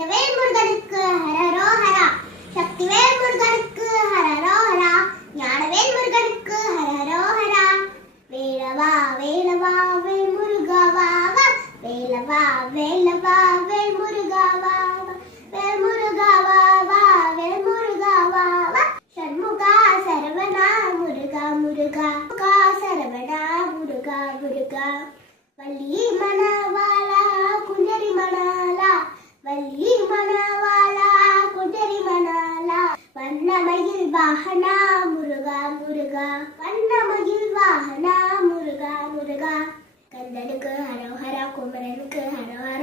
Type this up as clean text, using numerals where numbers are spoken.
வீரவேல் முருகனுக்கு ஹரஹரோஹரா. சக்திவேல் முருகனுக்கு ஹரஹரோஹரா. ஞானவேல் முருகனுக்கு ஹரஹரோஹரா. வேலவா வேலவா வேல் முருகா வா வா. வேலவா வேலவா வேல் முருகா வா வா. வேல் முருகா வா வா. வேல் முருகா வா வா. சண்முகா சரவணா முருகா முருகா. முருகா சரவணா முருகா முருகா. வள்ளி மணவாளா குஞ்சரி மணாலா. வள்ளி மணவாளா குஞ்சரி மணாலா. வண்ணமயில் வாகனா முருகா முருகா. வண்ணமயில் வாகனா முருகா முருகா. கந்தனுக்கு ஹரோஹரா. குமரனுக்கு ஹரோஹரா.